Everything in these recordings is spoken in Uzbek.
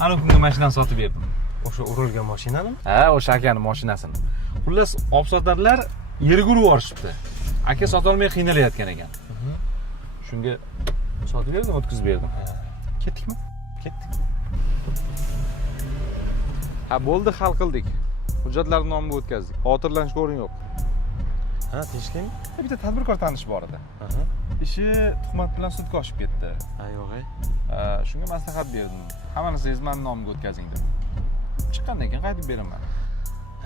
ana kunga mashinani sotib berdim. O'sha urilgan mashinami? Ha, o'sha akaning mashinasini. Xullas, olib sotarlar yerga urib yuborishibdi. Aka sota olmay qiynalayotgan ekan. Shunga sotib berdim, o'tkazib berdim. Ketdikmi? Ketdik. Ha, bo'ldi, hal qildik. Hujjatlarni nomiga o'tkazdik. Xotirlanish o'rin yo'q. Ha, tinchlikmi? Bitta tadbirkor tanish bor edi. Ishi tuhmat bilan sudga oshib ketdi. Ha, yo'q-ey. Shunga maslahat berdim. Hamma narsangizni men nomimga o'tkazing dedim. Chiqqandan keyin qaytib beraman.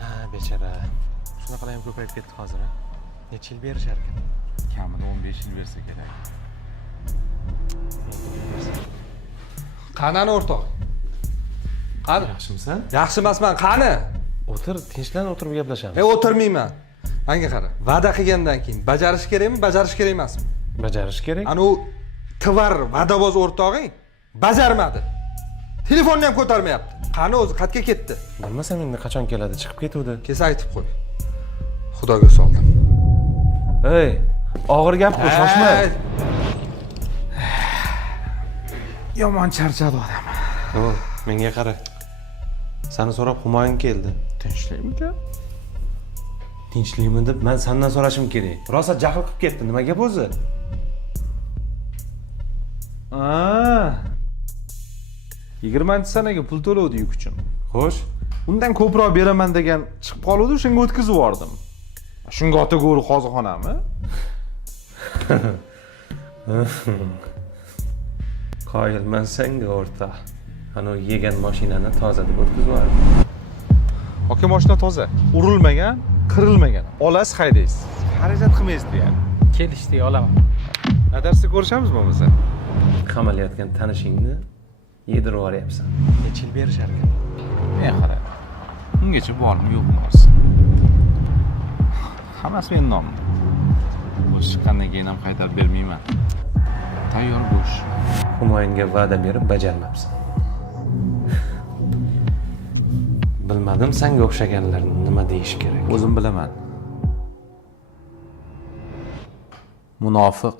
Ha, bechara. Shunaqalar ham ko'payib ketdi hozir, ha. Necha yil berishar ekan? Kamida 15 yil bersa kerak. Qanani o'rtoq? Qani? Yaxshimisan? Yaxshi emasman, qani? O'tir, tinchlan o'tirib gaplashamiz. O'tirmayman. Menga qara. Va'da qilgandan keyin bajarish kerakmi, bajarish kerak emasmi? Bajarish kerak. Ana u tovar va'davoz o'rtog'ing bajarmadi. Telefonni ham ko'tarmayapti. Qani o'zi qayerga ketdi? Bilmasam endi qachon keladi, chiqib ketuvdi. Kelsa aytib qo'y. Xudoga soldim. Ey, og'ir gap bu, shoshma. Yomon charchadi odam. Menga qara. Seni so'rab Humoyin keldi. Tinchlikmi? Tinchlikmi deb men sendan so'rashim kerak. Rosa jahl qilib ketdi. Nima gap o'zi? 20-sanaga pul to'lovdi yuk uchun. Xo'sh, Undan ko'proq beraman degan chiqib qoluvdi, shunga o'tkazib yubordim. Shunga otago'ri qoziqxonami? qoyilman senga o'rtoq. Ana yegan mashinani toza deb o'tkazib yubordim. Aka, mashina toza, urilmagan, qirilmagan. Olasiz, haydaysiz. Xarajat qilmaysiz degan. Kelishdik, olaman. Nadarsda ko'rishamizmi bo'lmasa? Qamalayotgan tanishingni yedirib yuboryapsan. Necha yil berishar ekan? Men qara. Ungacha borim yo'qmi hozir. Hammasi mening nomimda. Bu chiqqandan keyin ham qaytarib bermayman. Tayyor bo'lish. Humoyinga va'da berib bajarmabsan. Bilmadim senga o'xshaganlarni nima deyish kerak. O'zim bilaman. Munofiq.